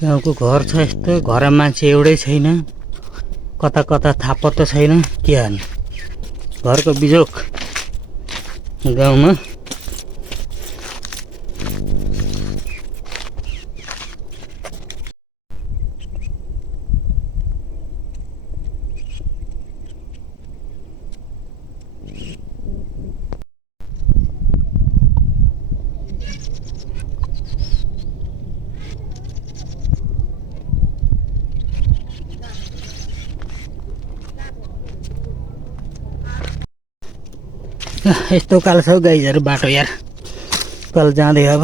गाउँको घर छ यस्तो, घरमा मान्छे एउटै छैन, कता कता थाहा पत्तो छैन के हाल्नु। घरको बिजोक गाउँमा। यस्तो उकालो छ गाइजहरू बाटो यार, कल जाँदै अब।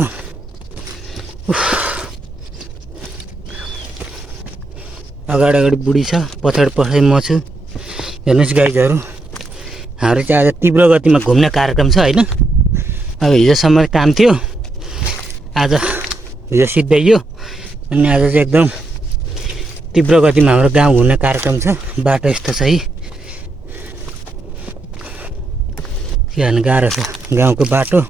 अगाडि अगाडि बुढी छ, पछाडि पछाडि म छु। हेर्नुहोस् गाइजहरू, हाम्रो चाहिँ आज तीव्र गतिमा घुम्ने कार्यक्रम छ होइन। अब हिजोसम्म काम थियो, आज हिजो सिद्ध्याइयो अनि आज चाहिँ एकदम तीव्र गतिमा हाम्रो गाउँ घुम्ने कार्यक्रम छ। बाटो यस्तो छ है, के हाल्नु गाह्रो छ गाउँको बाटो।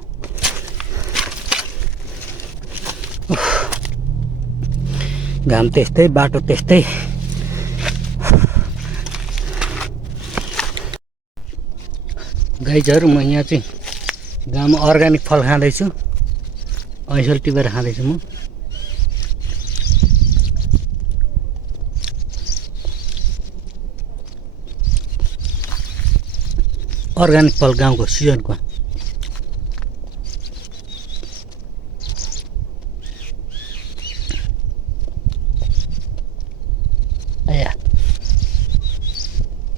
घाम त्यस्तै, बाटो त्यस्तै। गाइजहरू, म यहाँ चाहिँ गाउँमा अर्ग्यानिक फल खाँदैछु, ऐसल टिपेर खाँदैछु म। अर्ग्यानिक फल गाउँको सिजनको। आया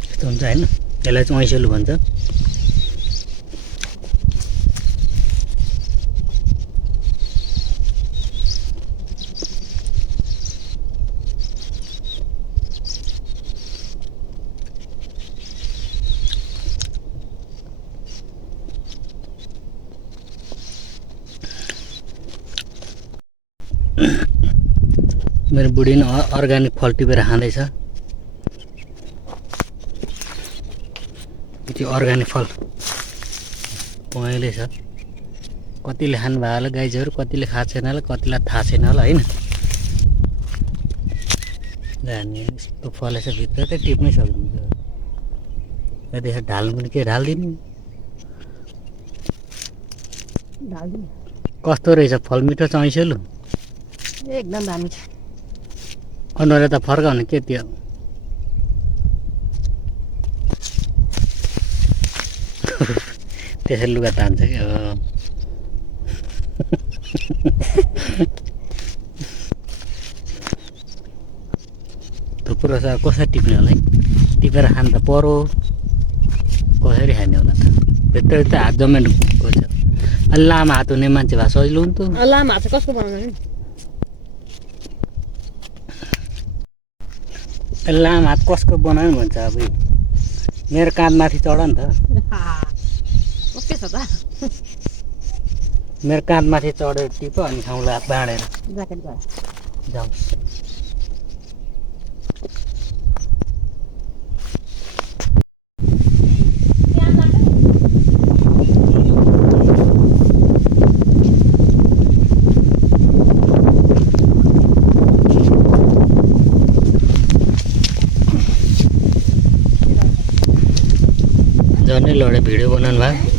यस्तो हुन्छ होइन, यसलाई चाहिँ ऐसेलु भन्छ। मेरो बुढी नि अर्ग्यानिक फल टिपेर खाँदैछ। त्यो अर्ग्यानिक फल पहेँलै छ। कतिले खानुभयो होला गाइजहरू, कतिले खाएको छैन होला, कतिलाई थाहा छैन होला होइन। जाने यस्तो फलेछ भित्र त टिप्नै सक्नुहुन्छ। यदि ढाल्नु पनि के ढालिदिनु, कस्तो रहेछ फल, मिठो छ ऐसेलु एकदम दामी छ। अनुहार त फर्काउने के त्यो त्यसरी लुगा तान्छ क्या। थुप्रो छ, कसरी टिप्ने होला है। टिपेर खानु त परो, कसरी खाने होला त। भित्र त हात जमेन खोज्छ। अलि लामो हात हुने मान्छे भए सजिलो हुन्थ्यो। लामो हात चाहिँ कसको बनाउने? लामो हात कसको बनायो भन्छ। अब मेरो काँधमाथि चढ नि त। ओके छ त। मेरो काँधमाथि चढेर टिप अनि खाउँला बाँडेर ज्याकेट भयो जाउँ। झन् लडे भिडियो बनाउनु भयो।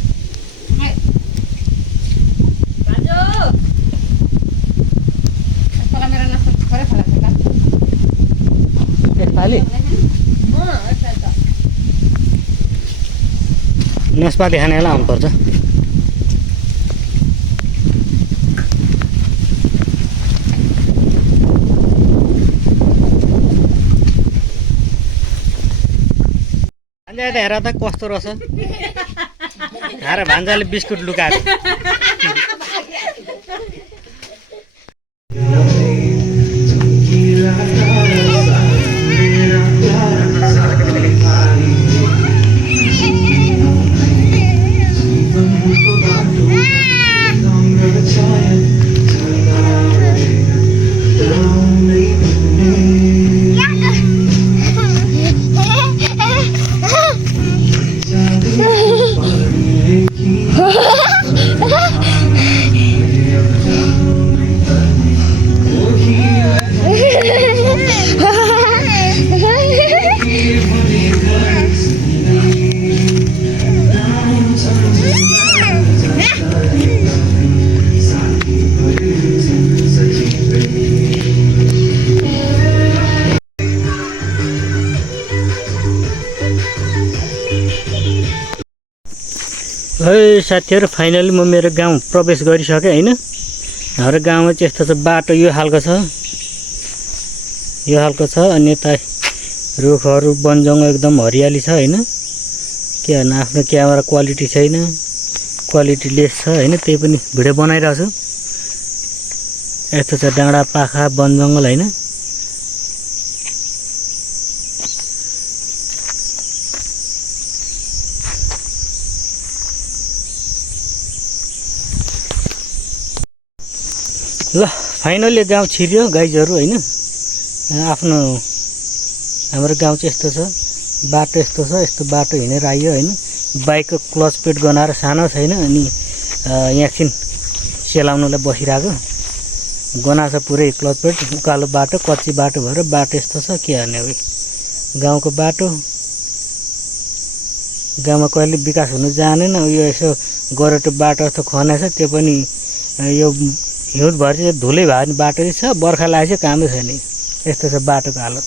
नास्पाती खानेलाई आउनुपर्छ। हेर त कस्तो रहेछ। भान्जाले बिस्कुट लुकाएको। है साथीहरु फाइनली म मेरो गाउँ प्रवेश गरिसकेँ हैन। हाम्रो गाउँमा चाहिँ यस्तो छ, बाटो यो खालको छ, अनि यता रुखहरू वनजङ्गल एकदम हरियाली छ हैन। के भन्नु, आफ्नो क्यामेरा क्वालिटी छैन, क्वालिटी लेस छ हैन, त्यही पनि भिडियो बनाइरहेको छु। यस्तो छ डाँडा पाखा वनजङ्गल हैन। ल फाइनली गाउँ छिर्यो गाइजहरू हैन। आफ्नो हाम्रो गाउँ चाहिँ यस्तो छ, बाटो यस्तो छ, यस्तो बाटो हिँडेर आइयो हैन। बाइकको क्लच प्लेट गनाएर सानो छैन, अनि एकछिन सेलाउनुलाई बसिरहेको गनाएको छ पुरै क्लच प्लेट। उकालो बाटो, कच्ची बाटो भएर बाटो यस्तो छ, के गर्ने अब गाउँको बाटो। गाउँमा कहिले विकास हुनु जानेन, यो यसो गोरेटो बाटो जस्तो खनेछ, त्यो पनि यो हिउँदभरि चाहिँ धुलै भयो भने बाटो चाहिँ छ, बर्खा लागेपछि कामै छैन। यस्तो छ बाटोको हालत।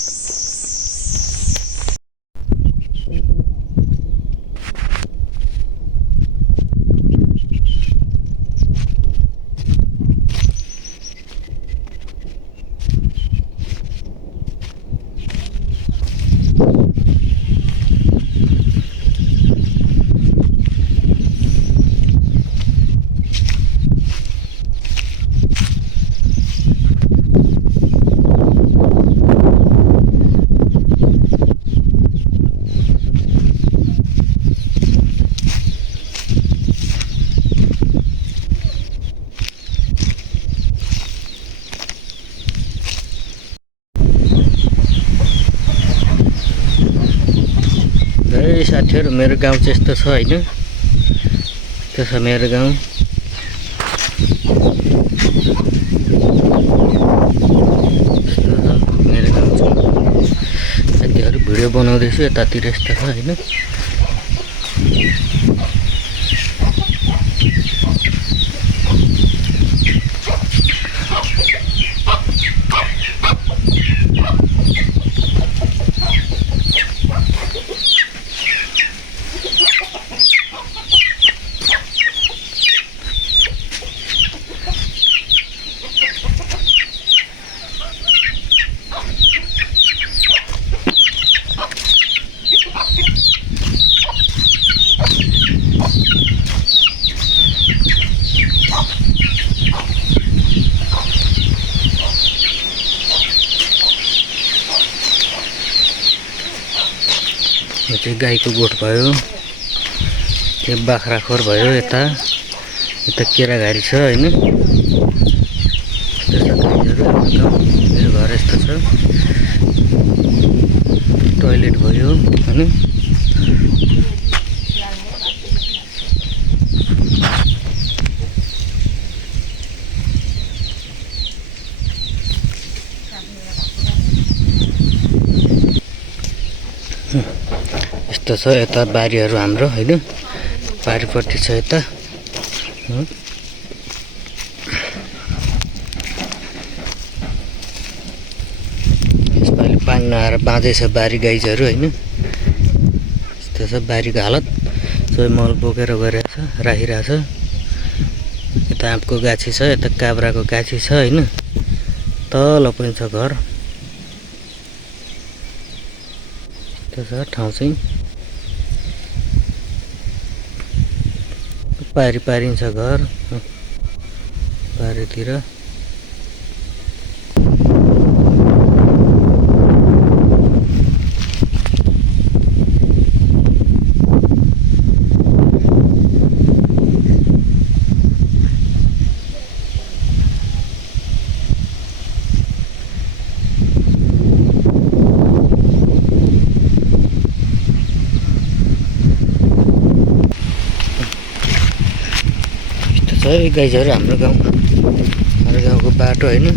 साथीहरु मेरो गाउँ चाहिँ यस्तो छ हैन। त्यो छ मेरो गाउँ। मेरो गाउँ छ। साथीहरु भिडियो बनाउँदैछु, यतातिर यस्तो छ हैन। यो चाहिँ गाईको गोठ भयो, यो बाख्रा खोर भयो, यता केराघारी छ हैन। मेरो घर यस्तो छ, टोयलेट भयो हैन। यस्तो छ यता बारीहरू हाम्रो हैन। बारीपट्टि छ यता। यसपालि पानी नआएर बाँझै छ बारी गाईहरू हैन। यस्तो छ बारीको हालत। सबै मल बोकेर गइरहेछ, राखिरहेछ। यता आँपको गाछी छ, यता काब्राको गाछी छ हैन। तल पनि छ घर। यस्तो छ ठाउँ चाहिँ। पारी पारिन्छ घर पारीतिर। गाईहरू हाम्रो गाउँको बाटो हैन।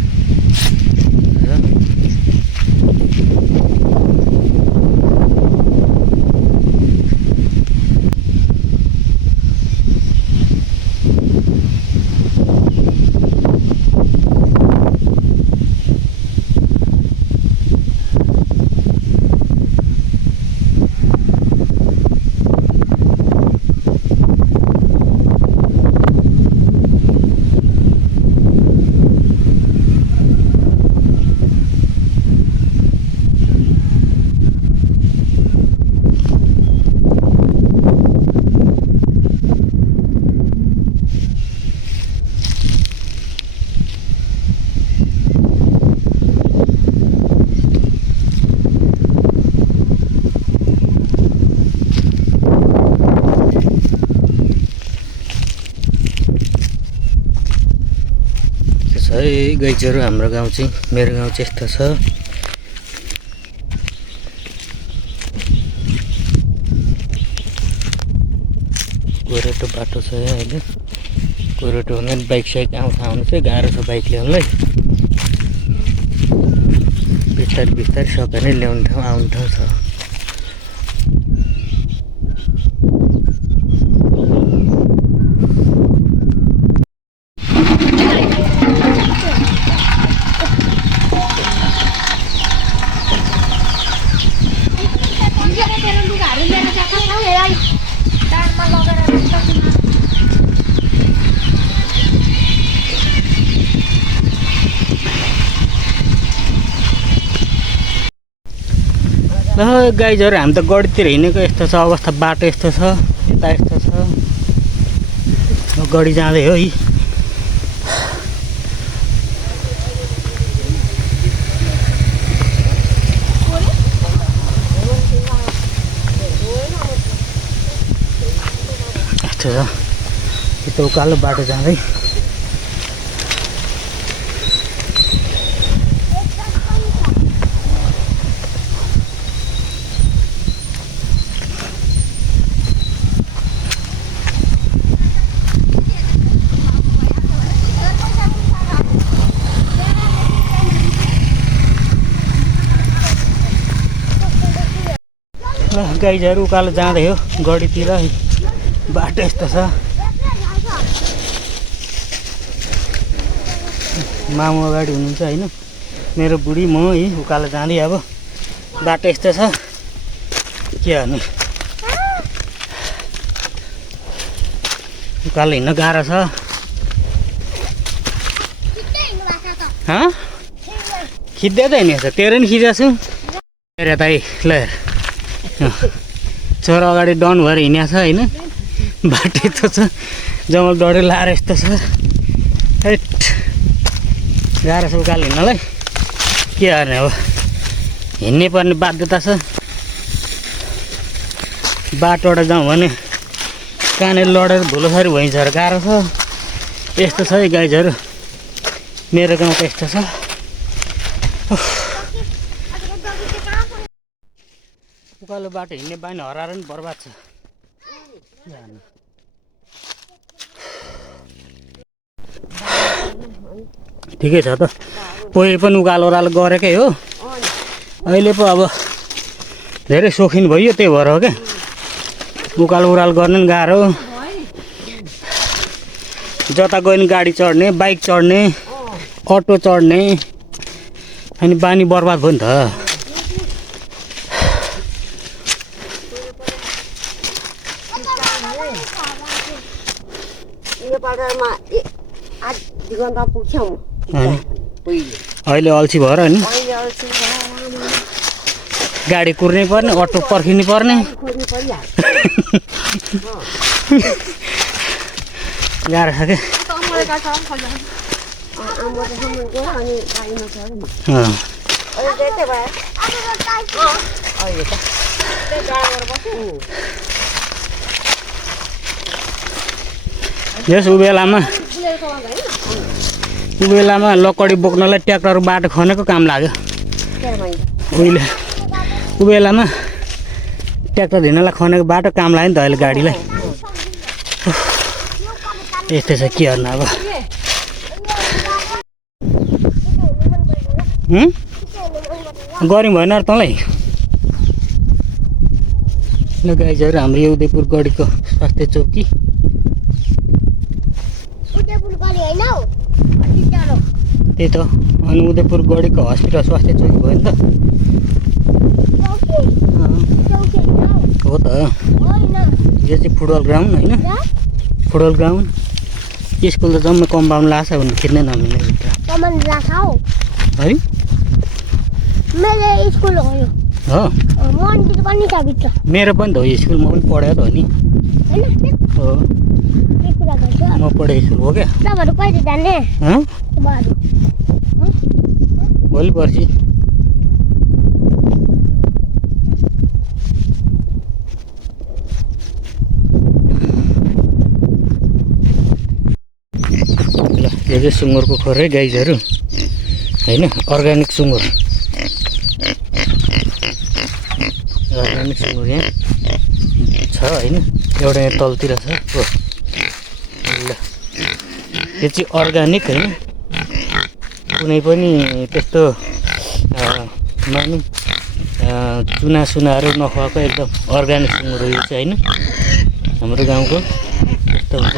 है गाइजहरू हाम्रो गाउँ चाहिँ मेरो गाउँ चाहिँ यस्तो छ गोरेटो बाटो छ यहाँ अहिले गोरेटो हुँदैन बाइक साइक आउनु चाहिँ गाह्रो छ बाइक ल्याउनलाई बिस्तारै बिस्तारै सकेर नै ल्याउने ठाउँ आउने ठाउँ छ ल गाइजहरू हामी त गढीतिर हिँडेको यस्तो छ अवस्था बाटो यस्तो छ यता यस्तो छ गढी जाँदै हो है यस्तो छ यता उकालो बाटो जाँदै गाइजहरू उकालो जाँदै हो गढीतिर बाटो यस्तो छ मामु अगाडि हुनुहुन्छ होइन मेरो बुढी म है उकालो जाँदै अब बाटो यस्तो छ के गर्ने उकालो हिँड्न गाह्रो छ खिच्दै त हिँडेको छ तेरो नि खिचेको छु हेर त ल छोरा अगाडि डन भएर हिँडेको छ होइन बाटो यस्तो छ जङ्गल डढेर लाएर यस्तो छ हेट गाह्रो छ उकालो हिँड्नलाई के गर्ने हो हिँड्नै पर्ने बाध्यता छ बाटोबाट जाउँ भने कहाँनिर लडेर धुलोसरी भइन्छ र गाह्रो छ यस्तो छ है गाइजहरू मेरो गाउँ त यस्तो छ उकालो बाटो हिँड्ने बानी हराएर नि बर्बाद छ ठिकै छ त पहिले पनि उकालो ओह्रालो गरेकै हो अहिले पो अब धेरै सोखिन भइयो त्यही भएर हो क्या उकालो ओह्रालो गर्न नि गाह्रो जता गयो नि गाडी चढ्ने बाइक चढ्ने अटो चढ्ने अनि बानी बर्बाद भयो नि त अहिले अल्छी भएर नि गाडी कुर्नै पर्ने अटो पर्खिनु पर्ने गाह्रो छ क्या यस उबेलामा लकडी बोक्नलाई ट्र्याक्टर बाटो खनेको काम लाग्यो उहिले उबेलामा ट्र्याक्टर हिँड्नलाई खनेको बाटो काम लाग्यो नि त अहिले गाडीलाई यस्तै छ के गर्नु अब गऱ्यौँ भएन र तँलाई ल गाइजहरू हाम्रो यो उदयपुर गढीको स्वास्थ्य चौकी त्यही त अनि उदयपुर गढीको हस्पिटल स्वास्थ्य चौकी भयो नि त हो त यो चाहिँ फुटबल ग्राउन्ड होइन फुटबल ग्राउन्ड स्कुल त जम्मै कम्पाउन्ड लाग्छ भने खिच्नै नमिल्ने भित्र है हो मेरो पनि त हो स्कुल म पनि पढेको त हो नि हो म पढेको स्कुल हो क्या भोलि पर्सि यो चाहिँ सुँगुरको खोर है गाइजहरू होइन, अर्ग्यानिक सुँगुर। अर्ग्यानिक सुँगुर यहाँ छ होइन, एउटा यहाँ तलतिर छ हो। ल यो चाहिँ अर्ग्यानिक होइन, कुनै पनि त्यस्तो मानौँ चुना सुनाहरू नखुवाएको एकदम अर्ग्यानिक सुँगुर हो यो चाहिँ होइन। हाम्रो गाउँको त्यस्तो हुन्छ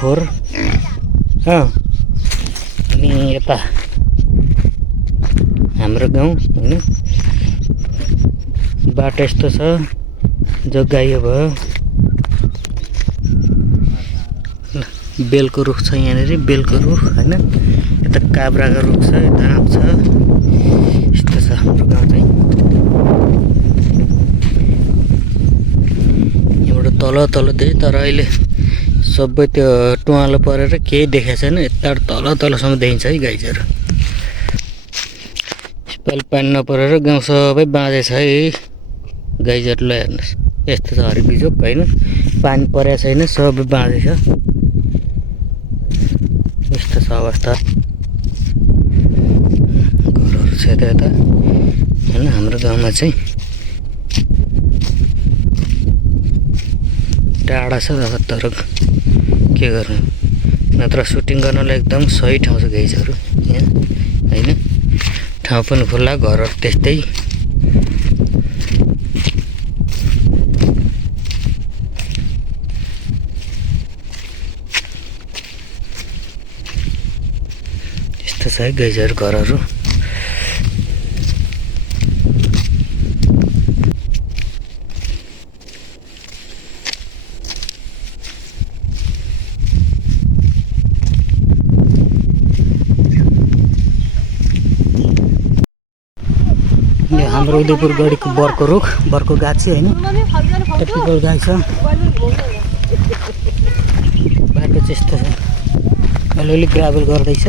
खोर। अनि यता हाम्रो गाउँ होइन, बाटो यस्तो छ, जग्गायो भयो। बेलको रुख छ यहाँनिर, बेलको रुख होइन, यता काब्राको रुख छ, यता आँप छ, यस्तो छ हाम्रो गाउँ चाहिँ। यहाँबाट तल तल त्यही, तर अहिले सबै त्यो टुवालो परेर केही देखाएको छैन, यता तल तलसम्म देखिन्छ है गाइजहरू। यसपालि पानी नपरेर गाउँ सबै बाँझे छ है गाइजहरूलाई हेर्नुहोस्, यस्तो छ हरिबिजोक होइन, पानी परेको छैन, सबै बाँझे छ, यस्तो छ अवस्था। घरहरू छ यता यता होइन हाम्रो गाउँमा चाहिँ, टाढा छ तर के गर्नु, नत्र सुटिङ गर्नलाई एकदम सही ठाउँ छ गाइजहरू यहाँ होइन। ठाउँ पनि खुल्ला, घरहरू त्यस्तै। यस्तो छ है गाइजहरू घरहरू। हाम्रो उदयपुर गढीको बरको रुख, बरको गाछी होइन, पिपल गाई छ। बाटो चाहिँ यस्तो छ, अलिअलि ग्राभल गर्दैछ।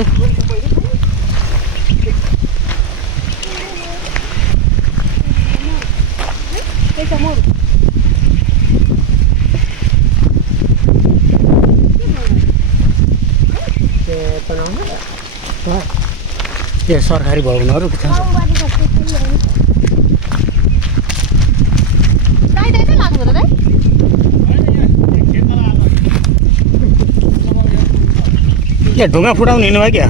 यो सरकारी भवनहरू के छ? यहाँ ढुङ्गा फुटाउनु हिँड्नुभयो क्या?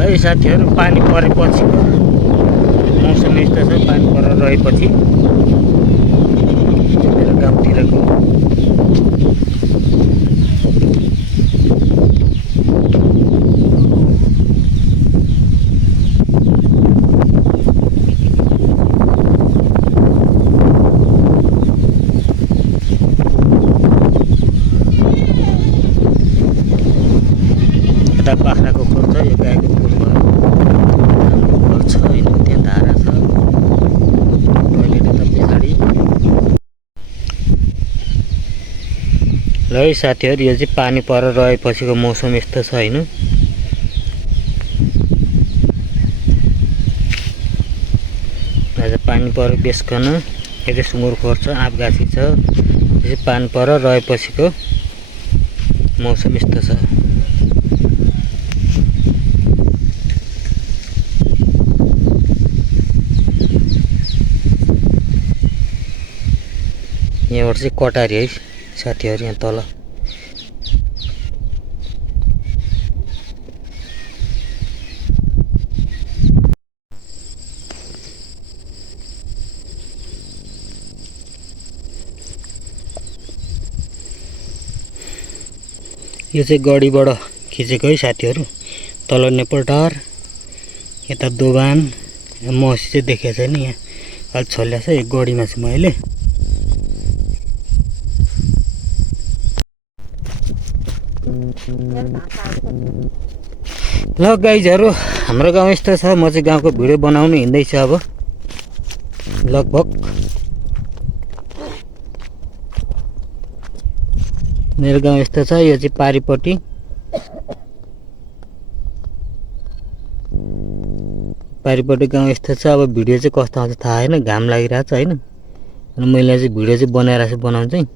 है साथीहरू, पानी परेपछि मौसम यस्तो छ, पानी परेर रहेपछि मेरो गाउँतिरको यता बाख्राको खोर छ, यो गाईको खोर भयो, घर छ होइन, त्यहाँ धारा छ, टोइलेट यता पछाडि। ल है साथीहरू, यो चाहिँ पानी परेर रहेपछिको मौसम यस्तो छ होइन। आज पानी परेर बेसकन यो चाहिँ सुँगुर खोर छ, आँप गाछी छ, यो चाहिँ पानी परेर रहेपछिको मौसम यस्तो छ। यहाँबाट चाहिँ कटारी है साथीहरू, यहाँ तल यो चाहिँ गढीबाट खिचेको है साथीहरू। तल नेपालटार, यता दोभान, मसी चाहिँ देखेको छैन, यहाँ अलिक छल्ल्या छ, यो गढीमा छु मैले। ल गाइजहरू, हाम्रो गाउँ यस्तो छ। म चाहिँ गाउँको भिडियो बनाउनु हिँड्दैछु अब लगभग। मेरो गाउँ यस्तो छ। यो चाहिँ पारिपट्टि। पारिपट्टि गाउँ यस्तो छ। अब भिडियो चाहिँ कस्तो आउँछ थाहा छैन, घाम लागिरहेको छ होइन। अनि मैले चाहिँ भिडियो चाहिँ बनाइरहेको छु बनाउनु चाहिँ।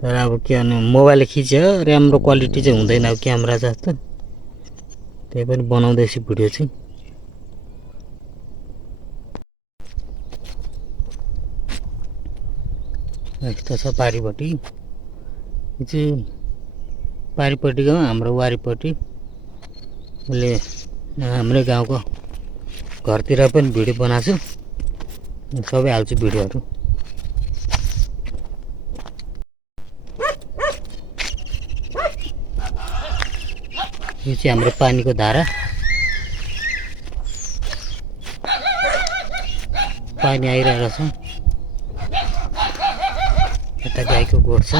तर अब के गर्नु, मोबाइलले खिच्यो राम्रो क्वालिटी चाहिँ हुँदैन अब क्यामेरा जस्तो। त्यही पनि बनाउँदैछु भिडियो चाहिँ। यस्तो छ पारिपट्टि। यो चाहिँ पारिपट्टि गाउँ, हाम्रो वारिपट्टि। मैले हाम्रै गाउँको घरतिर पनि भिडियो बनाएको छु, सबै हाल्छु भिडियोहरू। यो चाहिँ हाम्रो पानीको धारा। पानी आइरहेको छ। यता गाईको गोठ छ।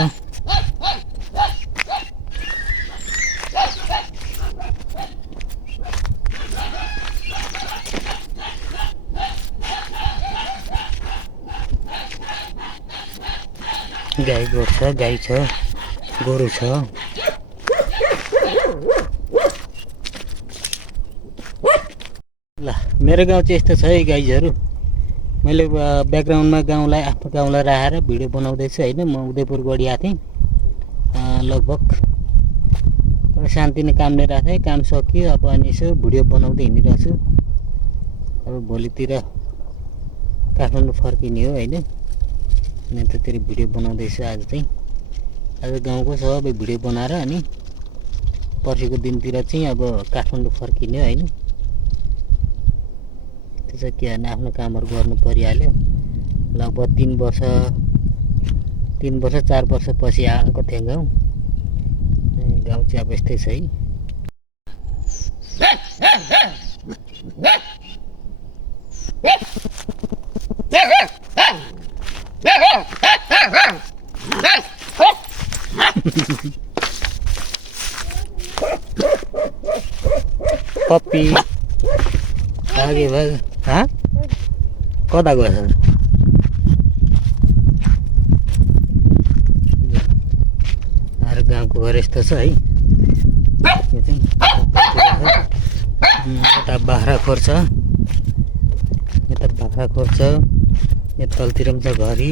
गाई गोठ छ, गाई छ, गोरु छ। ल मेरो गाउँ चाहिँ यस्तो छ है गाइजहरू। मैले ब्याकग्राउन्डमा गाउँलाई, आफ्नो गाउँलाई राखेर भिडियो बनाउँदैछु होइन। म उदयपुर गइरहेको थिएँ लगभग शान्ति नै काम लिइरहेको थिएँ। काम सकियो अब अनि यसो भिडियो बनाउँदै हिँडिरहेको छु। अब भोलितिर काठमाडौँ फर्किने हो होइन। अनि त्यतिर भिडियो बनाउँदैछु आज चाहिँ। आज गाउँको सबै भिडियो बनाएर अनि पर्सिको दिनतिर चाहिँ अब काठमाडौँ फर्किने हो होइन। त्यो चाहिँ के भने आफ्नो कामहरू गर्नु परिहाल्यो। लगभग 3 वर्ष 4 वर्षपछि आएको थिएँ गाउँ। गाउँ चाहिँ अब यस्तै छ है। पप्पी भागे भाग। हाँ कता गएछ? हाम्रो गाउँको घर यस्तो छ है। यो चाहिँ यता बाख्राखोर छ, यता बाख्राखोर छ, यता तलतिर पनि छ घरी।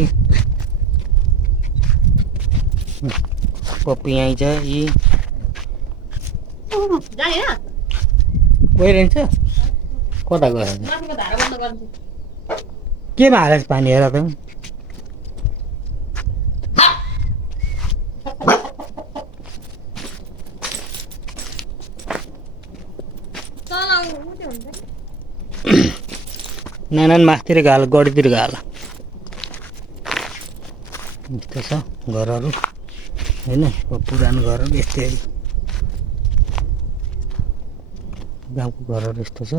पप्पी यहीँ छ। यी गइरहन्छ। कता गएछ? केमा हालेछ पानी हेर त। नानान मासतिर गाल, गडीतिर गाल। यस्तो छ घरहरू होइन। पुरानो घरहरू यस्तै गाउँको घरहरू यस्तो छ।